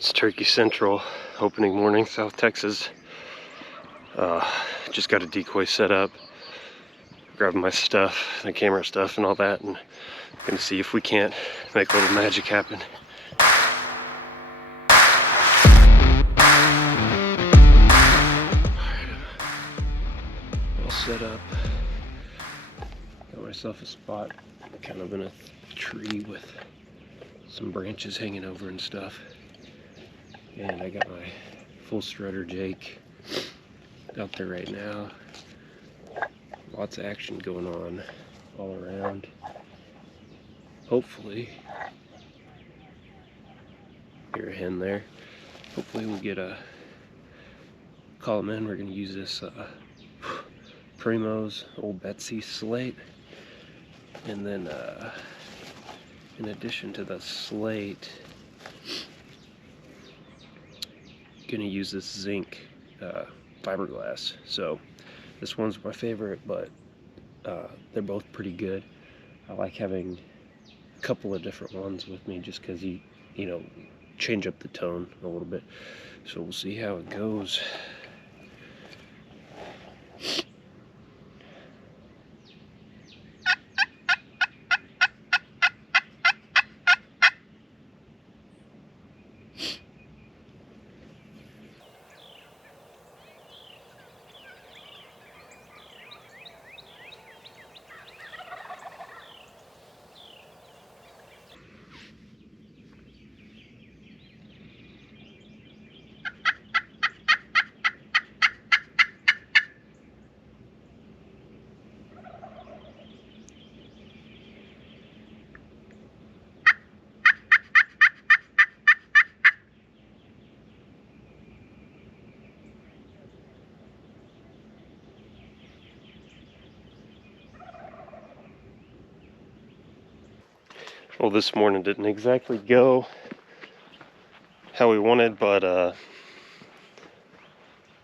It's Turkey Central, opening morning, South Texas. Just got a decoy set up, grabbing my stuff, the camera stuff and all that, and gonna see if we can't make a little magic happen. All set up. Got myself a spot kind of in a tree with some branches hanging over and stuff. And I got my full strutter Jake out there right now. Lots of action going on all around. Hopefully, hear a hen there. Hopefully we'll get a call them in. We're gonna use this Primo's Old Betsy slate, and then in addition to the slate, gonna use this zinc fiberglass. So this one's my favorite, but they're both pretty good. I like having a couple of different ones with me just because you know, change up the tone a little bit. So we'll see how it goes. Well, this morning didn't exactly go how we wanted, but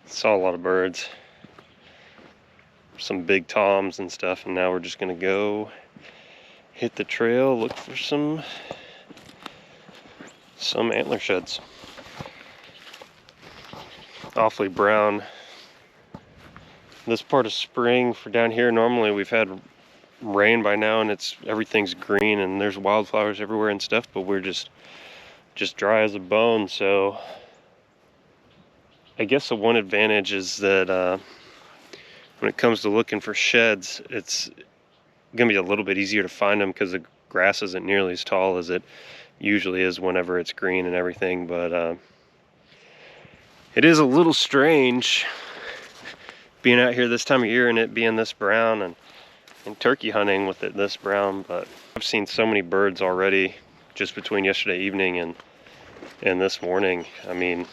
saw a lot of birds, some big toms and stuff, and now we're just gonna go hit the trail, look for some antler sheds. Awfully brown this part of spring for down here. Normally we've had rain by now and everything's green and there's wildflowers everywhere and stuff, but we're just dry as a bone. So I guess the one advantage is that when it comes to looking for sheds, it's gonna be a little bit easier to find them because the grass isn't nearly as tall as it usually is whenever it's green and everything. But it is a little strange being out here this time of year and it being this brown, and turkey hunting with it this brown. But I've seen so many birds already just between yesterday evening and this morning. I mean,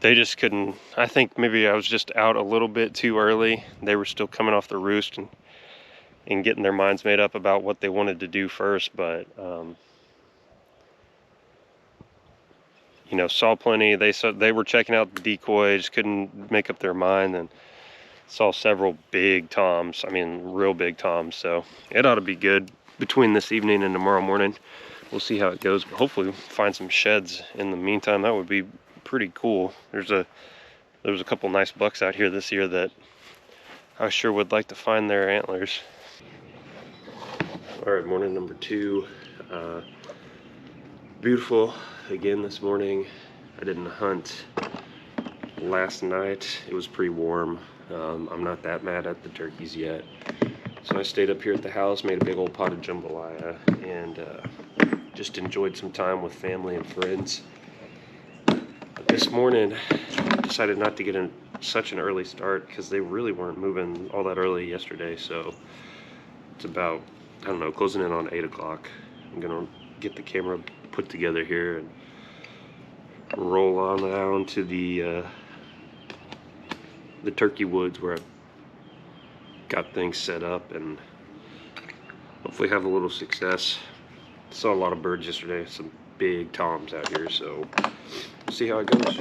they just couldn't. I think maybe I was just out a little bit too early. They were still coming off the roost and getting their minds made up about what they wanted to do first. But you know, saw plenty. They were checking out the decoy, just couldn't make up their mind, and saw several big toms. I mean, real big toms. So it ought to be good between this evening and tomorrow morning. We'll see how it goes, but hopefully we'll find some sheds in the meantime. That would be pretty cool. There was a couple nice bucks out here this year that I sure would like to find their antlers. All right, morning number 2. Beautiful again this morning. I didn't hunt last night. It was pretty warm. I'm not that mad at the turkeys yet. So I stayed up here at the house, made a big old pot of jambalaya, and just enjoyed some time with family and friends. But this morning, I decided not to get in such an early start because they really weren't moving all that early yesterday. So it's about, I don't know, closing in on 8 o'clock. I'm gonna get the camera put together here and roll on down to the turkey woods where I've got things set up and hopefully have a little success. Saw a lot of birds yesterday, some big toms out here, so we'll see how it goes.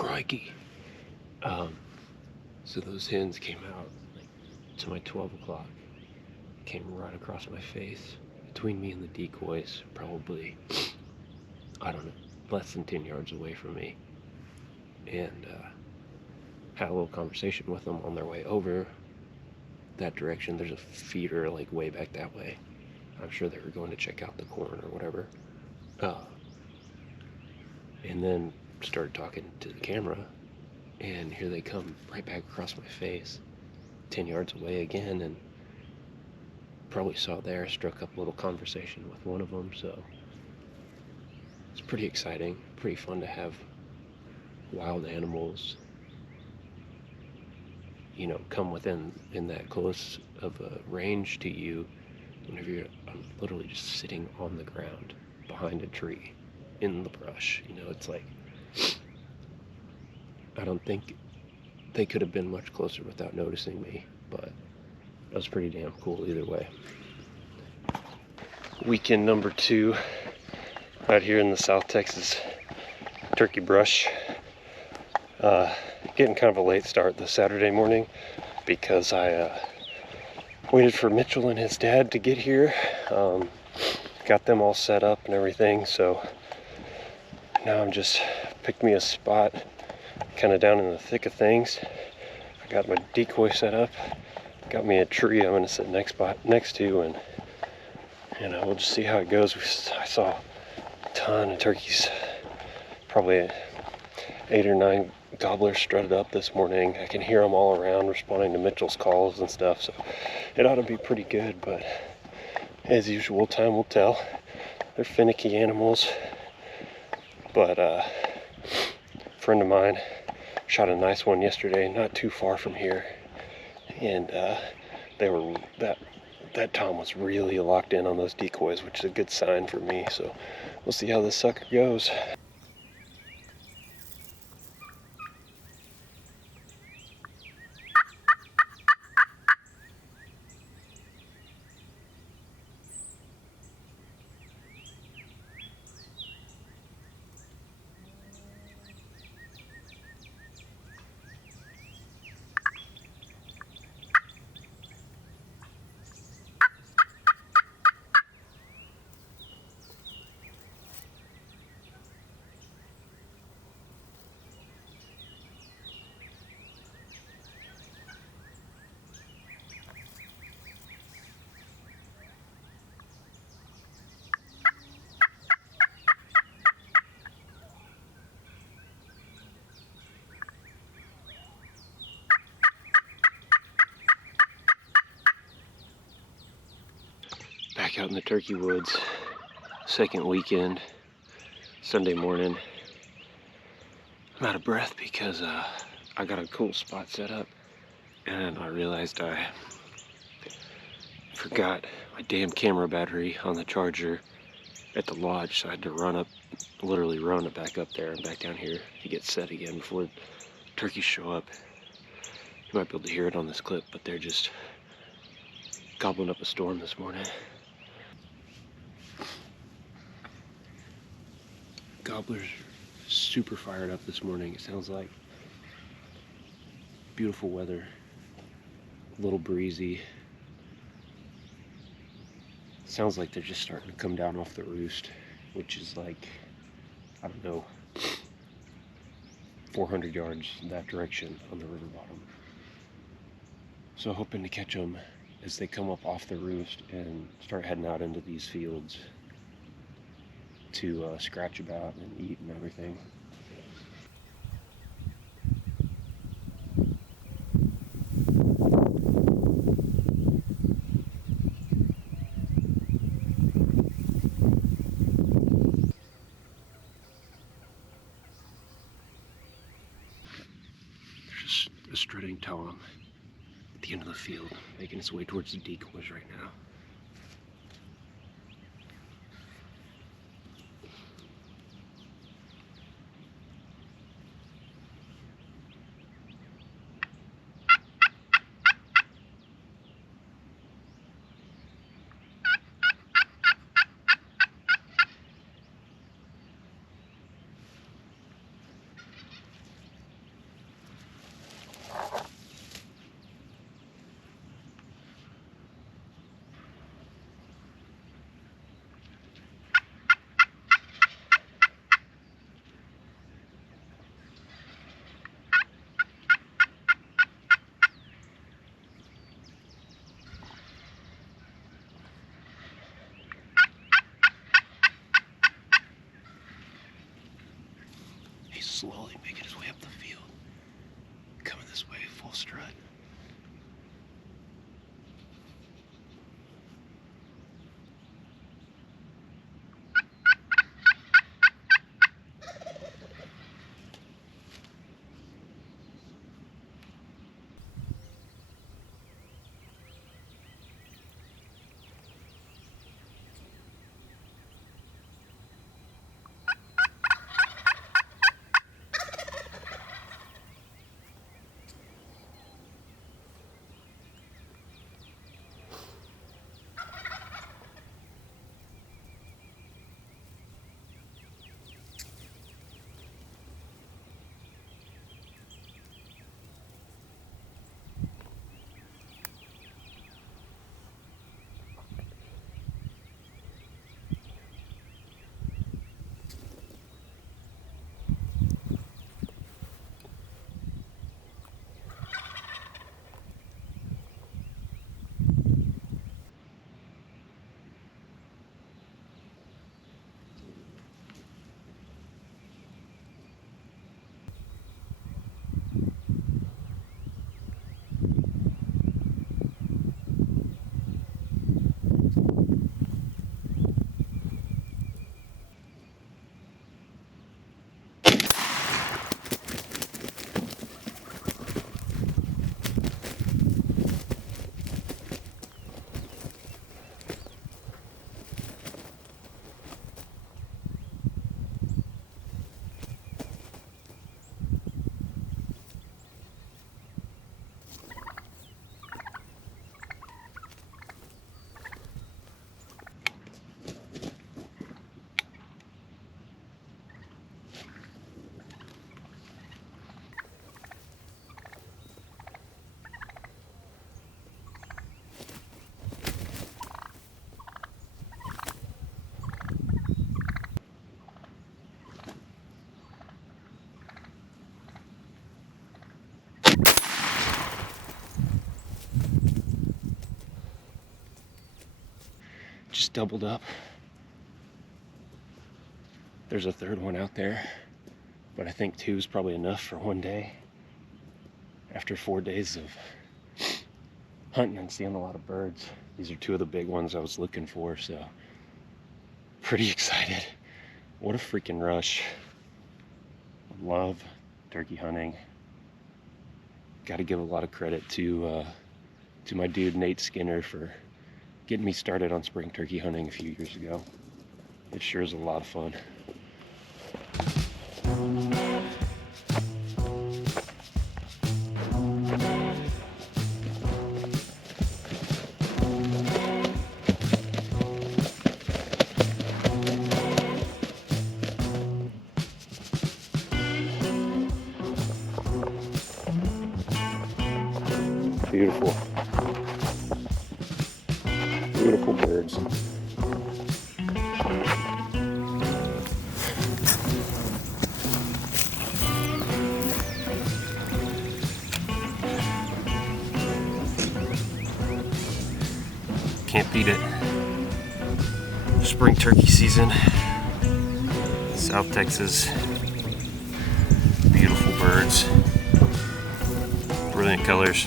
crikey. So those hens came out like to my 12 o'clock, came right across my face, between me and the decoys, probably, I don't know, less than 10 yards away from me, and had a little conversation with them on their way over that direction. There's a feeder like way back that way. I'm sure they were going to check out the corn or whatever. And then started talking to the camera, and here they come right back across my face, 10 yards away again, and probably saw there, struck up a little conversation with one of them, so it's pretty exciting, pretty fun to have wild animals, you know, come within in that close of a range to you whenever I'm literally just sitting on the ground behind a tree in the brush. You know, it's like, I don't think they could have been much closer without noticing me, but that was pretty damn cool either way. Weekend number 2 out here in the South Texas turkey brush. Getting kind of a late start this Saturday morning because I waited for Mitchell and his dad to get here. Got them all set up and everything, so now I'm just picked me a spot kind of down in the thick of things. I got my decoy set up, got me a tree I'm going to sit next to, and we'll just see how it goes. I saw a ton of turkeys, probably 8 or 9 gobblers strutted up this morning. I can hear them all around responding to Mitchell's calls and stuff, so it ought to be pretty good, but as usual, time will tell. They're finicky animals, but a friend of mine shot a nice one yesterday not too far from here, and that tom was really locked in on those decoys, which is a good sign for me, so we'll see how this sucker goes. Back out in the turkey woods, second weekend, Sunday morning. I'm out of breath because I got a cool spot set up, and I realized I forgot my damn camera battery on the charger at the lodge, so I had to literally run it back up there and back down here to get set again before turkeys show up. You might be able to hear it on this clip, but they're just gobbling up a storm this morning. Gobblers super fired up this morning. It sounds like beautiful weather, a little breezy. Sounds like they're just starting to come down off the roost, which is like, I don't know, 400 yards that direction on the river bottom. So hoping to catch them as they come up off the roost and start heading out into these fields to scratch about and eat and everything. There's just a strutting tom at the end of the field, making its way towards the decoys right now. He's slowly making his way up the field. Coming this way, full strut. Just doubled up. There's a third one out there, but I think 2 is probably enough for one day. After 4 days of hunting and seeing a lot of birds, these are 2 of the big ones I was looking for, so pretty excited. What a freaking rush. Love turkey hunting. Got to give a lot of credit to my dude Nate Skinner for getting me started on spring turkey hunting a few years ago. It sure is a lot of fun. Beautiful. Beautiful birds. Can't beat it. Spring turkey season. South Texas. Beautiful birds. Brilliant colors.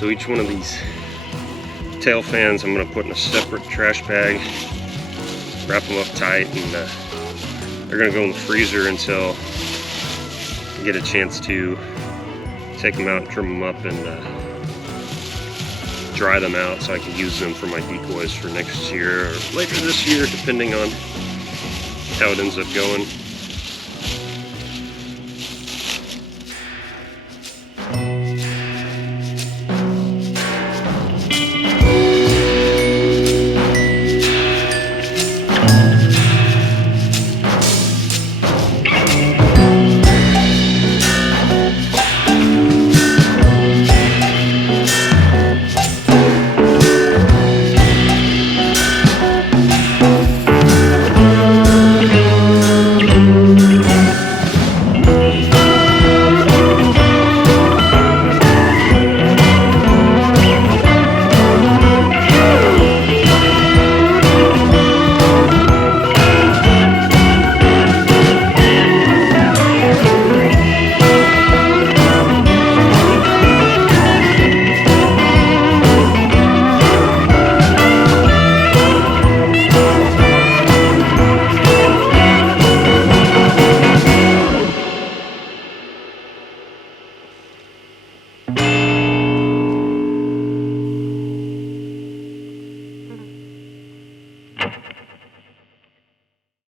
So each one of these tail fans I'm going to put in a separate trash bag, wrap them up tight, and they're going to go in the freezer until I get a chance to take them out, trim them up, and dry them out so I can use them for my decoys for next year or later this year, depending on how it ends up going.